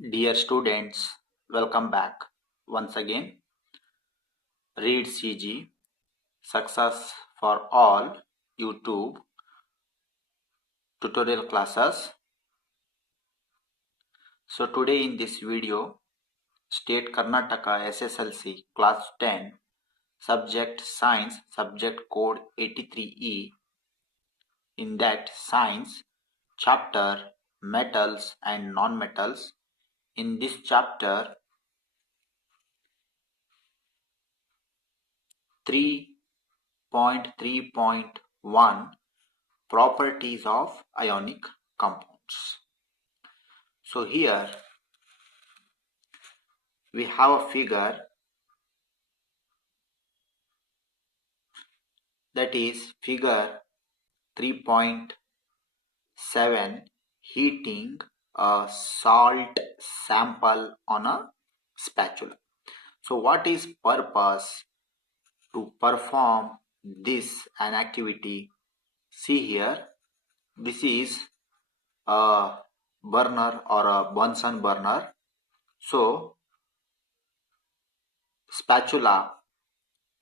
Dear students, welcome back once again. Read CG Success for All YouTube tutorial classes. So today in this video, State Karnataka SSLC class 10 subject Science subject code 83E. In that Science chapter Metals and Non-Metals. In this chapter 3.3.1 Properties of ionic compounds. So here we have a figure, that is figure 3.7, heating a salt sample on a spatula. So what is purpose to perform this an activity? See here, this is a burner or a Bunsen burner. So spatula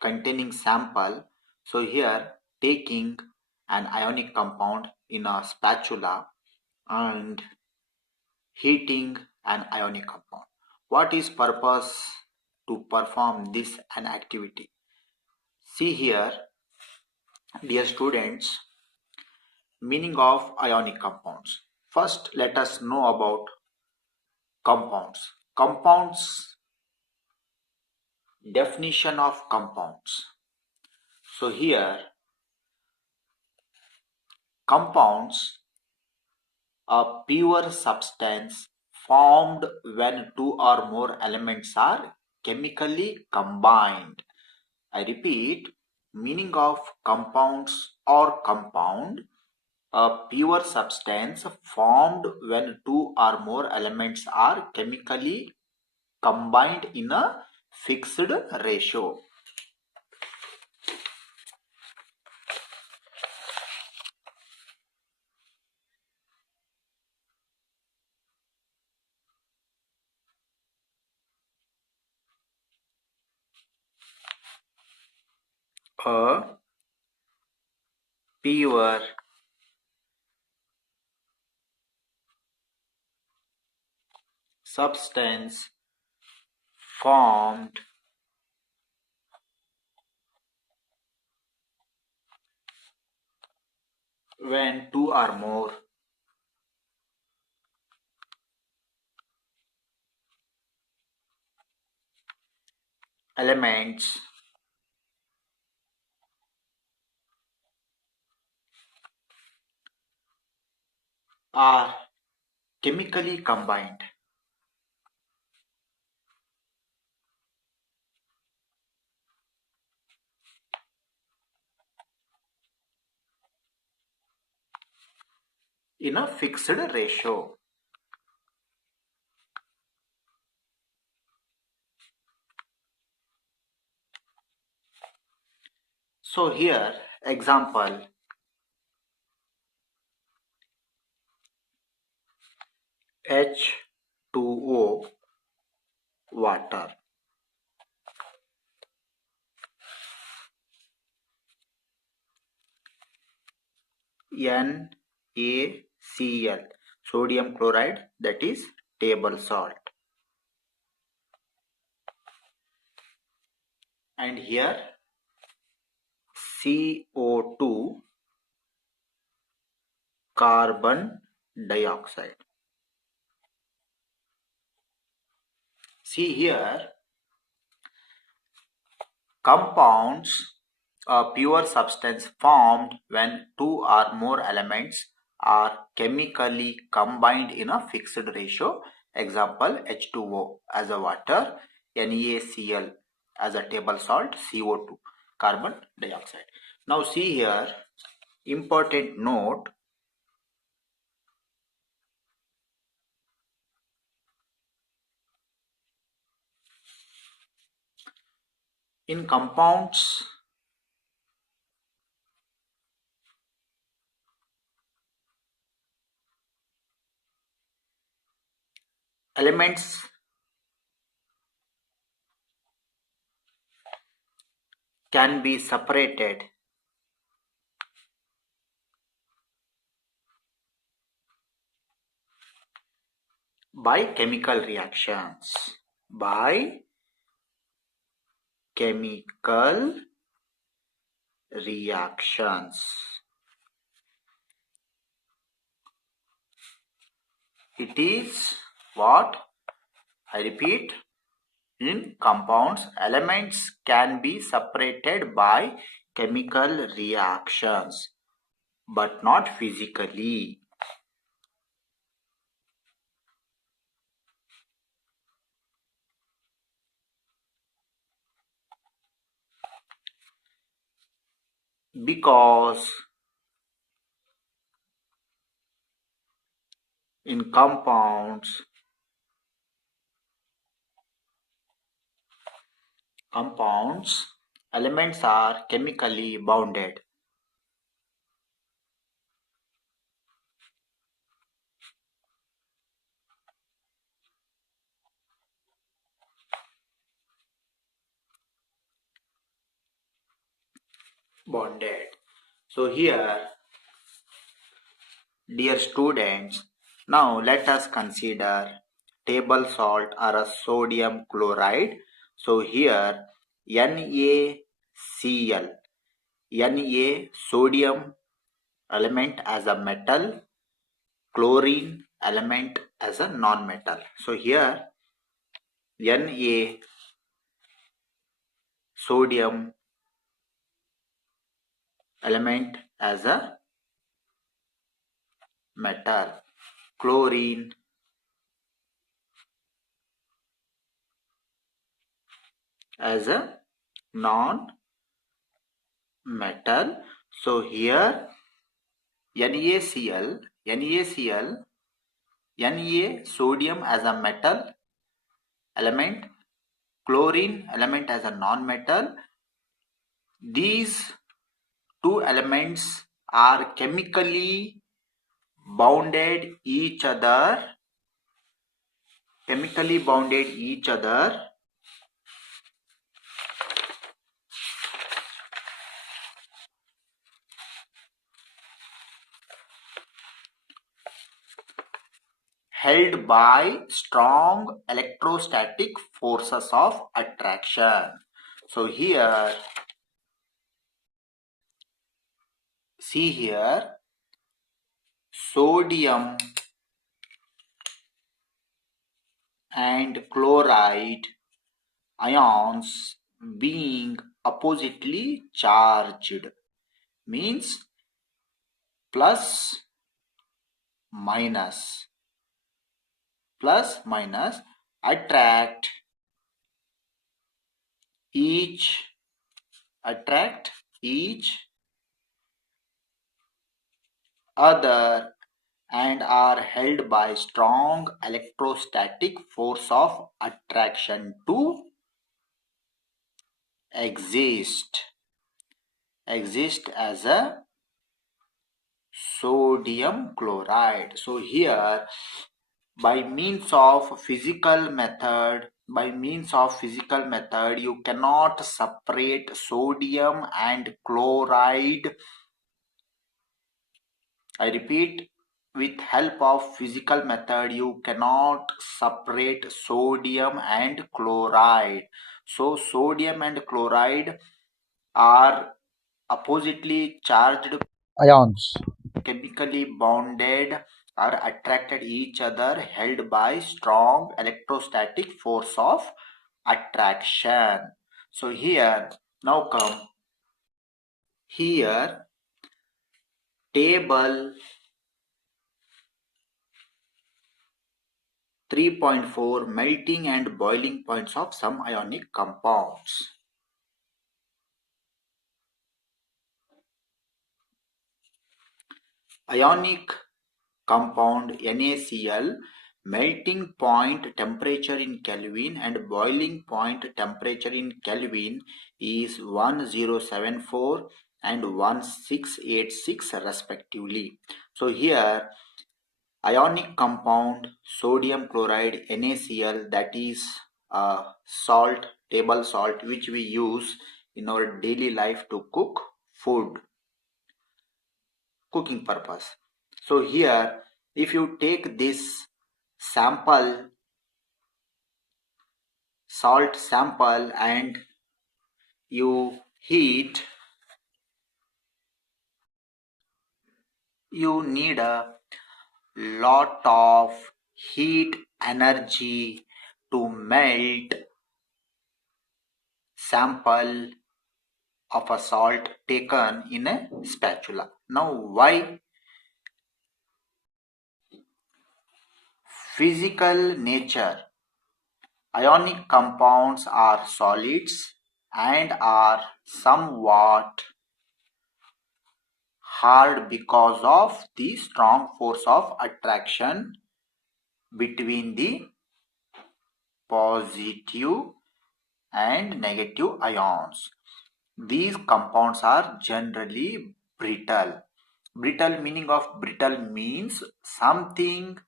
containing sample. So here taking an ionic compound in a spatula and heating an ionic compound. What is purpose to perform this an activity? See here, dear students, meaning of ionic compounds. First, let us know about compounds. Compounds, definition of compounds. So here, compounds, a pure substance formed when two or more elements are chemically combined. I repeat, meaning of compounds or compound, a pure substance formed when two or more elements are chemically combined in a fixed ratio. A pure substance formed when two or more elements are chemically combined in a fixed ratio. So here example, H2O water, NaCl sodium chloride, that is table salt, and here CO2 carbon dioxide. See here, compounds, a pure substance formed when two or more elements are chemically combined in a fixed ratio. Example, H2O as a water, NaCl as a table salt, CO2 carbon dioxide. Now see here, important note, in compounds, Elements can be separated by chemical reactions. By chemical reactions. It is what? I repeat, in compounds, elements can be separated by chemical reactions, but not physically. Because in compounds, elements are chemically bounded. So here, dear students, now let us consider table salt or a sodium chloride. So here NaCl, Na sodium element as a metal, chlorine element as a non-metal. So here Na sodium element as a metal, chlorine as a non-metal. So here NaCl, Na sodium as a metal element, chlorine element as a non-metal. These two elements are chemically bounded each other, held by strong electrostatic forces of attraction. So here, see here, sodium and chloride ions being oppositely charged means plus minus attract each other and are held by strong electrostatic force of attraction to exist as a sodium chloride. So here, by means of physical method, you cannot separate sodium and chloride. I repeat, with help of physical method, you cannot separate sodium and chloride. So sodium and chloride are oppositely charged ions. chemically bonded or attracted each other, held by strong electrostatic force of attraction. So here, now come here, table 3.4, melting and boiling points of some ionic compounds. Ionic compound NaCl, melting point temperature in Kelvin and boiling point temperature in Kelvin is 1074 and 1686 respectively. So here Ionic compound sodium chloride NaCl, that is a salt, table salt, which we use in our daily life to cook food, cooking purpose. So here, if you take this sample, salt sample, and you heat, you need a lot of heat energy to melt sample of a salt taken in a spatula. Now, why? Physical nature. Ionic compounds are solids and are somewhat hard because of the strong force of attraction between the positive and negative ions. These compounds are generally brittle. Brittle, meaning of brittle means something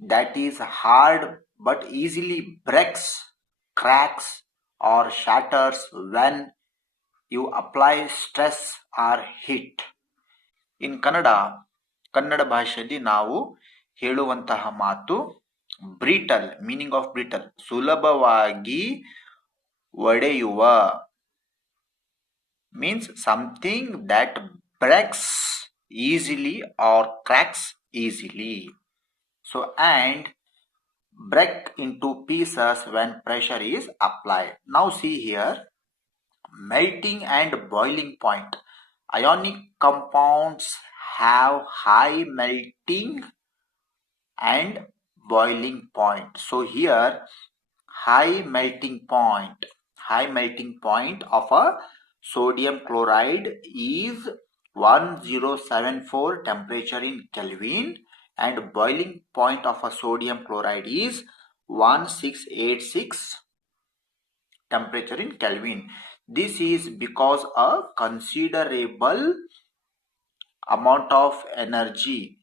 that is hard but easily breaks, cracks, or shatters when you apply stress or heat. In Kannada ಭಾಷೆಯಲ್ಲಿ ನಾವು ಹೇಳುವಂತಹ ಮಾತು brittle, meaning of brittle, ಸುಲಭವಾಗಿ ಒಡೆಯುವ, means something that breaks easily or cracks easily. So, and break into pieces when pressure is applied. Now see here, melting and boiling point. Ionic compounds have high melting and boiling point. So here, high melting point of a sodium chloride is 1074 temperature in Kelvin, and boiling point of a sodium chloride is 1686 temperature in Kelvin. This is because a considerable amount of energy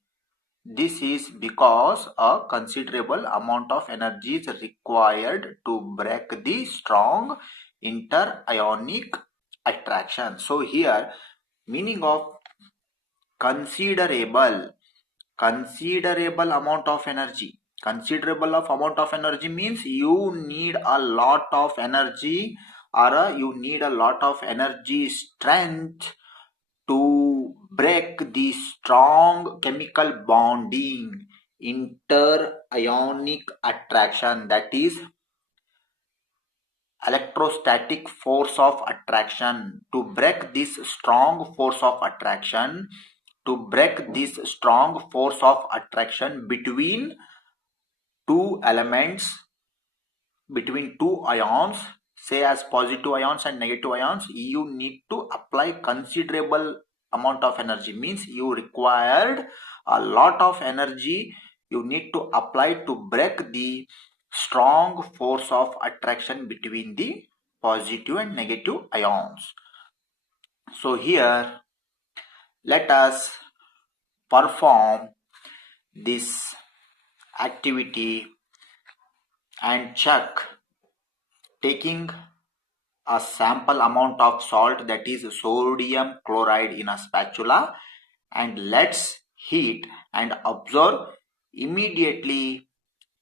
is required to break the strong interionic attraction. So here, meaning of considerable amount of energy. Considerable amount of energy means you need a lot of energy, or you need a lot of energy strength to break the strong chemical bonding, interionic attraction, that is electrostatic force of attraction. To break this strong force of attraction, between two elements, between two ions, say as positive ions and negative ions, you need to apply considerable amount of energy, means you required a lot of energy you need to apply to break the strong force of attraction between the positive and negative ions. So here, let us perform this activity and check, taking a sample amount of salt, that is sodium chloride, in a spatula, and let's heat and observe immediately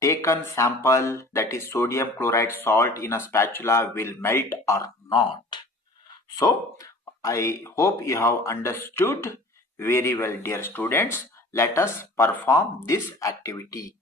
taken sample, that is sodium chloride salt, in a spatula will melt or not. So I hope you have understood very well, dear students. Let us perform this activity.